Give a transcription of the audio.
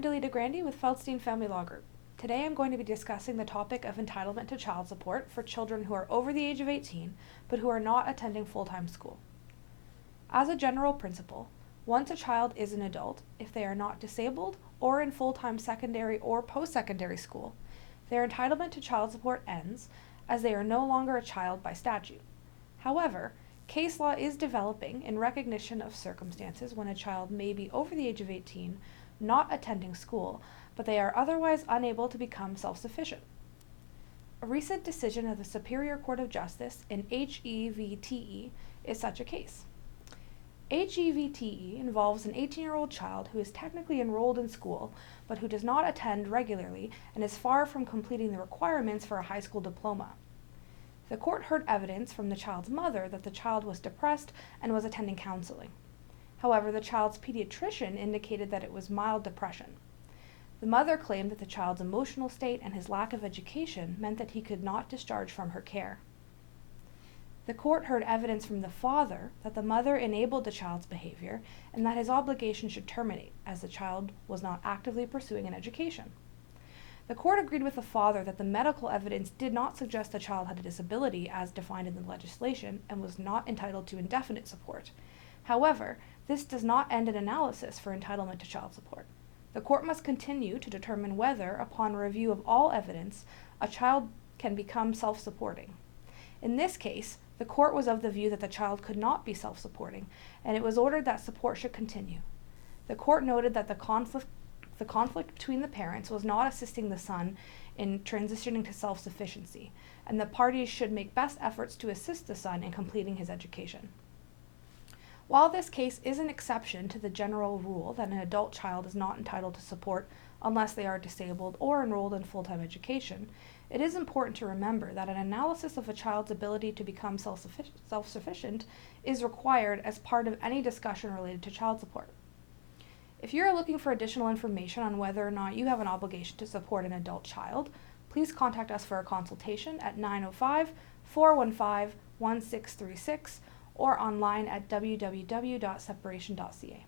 I'm Delita Grandy with Feldstein Family Law Group. Today I'm going to be discussing the topic of entitlement to child support for children who are over the age of 18 but who are not attending full-time school. As a general principle, once a child is an adult, if they are not disabled or in full-time secondary or post-secondary school, their entitlement to child support ends as they are no longer a child by statute. However, case law is developing in recognition of circumstances when a child may be over the age of 18, not attending school, but they are otherwise unable to become self-sufficient. A recent decision of the Superior Court of Justice in HEVTE is such a case. HEVTE involves an 18-year-old child who is technically enrolled in school, but who does not attend regularly and is far from completing the requirements for a high school diploma. The court heard evidence from the child's mother that the child was depressed and was attending counseling. However, the child's pediatrician indicated that it was mild depression. The mother claimed that the child's emotional state and his lack of education meant that he could not discharge from her care. The court heard evidence from the father that the mother enabled the child's behavior and that his obligation should terminate, as the child was not actively pursuing an education. The court agreed with the father that the medical evidence did not suggest the child had a disability as defined in the legislation and was not entitled to indefinite support. However, this does not end an analysis for entitlement to child support. The court must continue to determine whether, upon review of all evidence, a child can become self-supporting. In this case, the court was of the view that the child could not be self-supporting, and it was ordered that support should continue. The court noted that the conflict between the parents was not assisting the son in transitioning to self-sufficiency, and the parties should make best efforts to assist the son in completing his education. While this case is an exception to the general rule that an adult child is not entitled to support unless they are disabled or enrolled in full-time education, it is important to remember that an analysis of a child's ability to become self-sufficient is required as part of any discussion related to child support. If you are looking for additional information on whether or not you have an obligation to support an adult child, please contact us for a consultation at 905-415-1636 or online at www.separation.ca.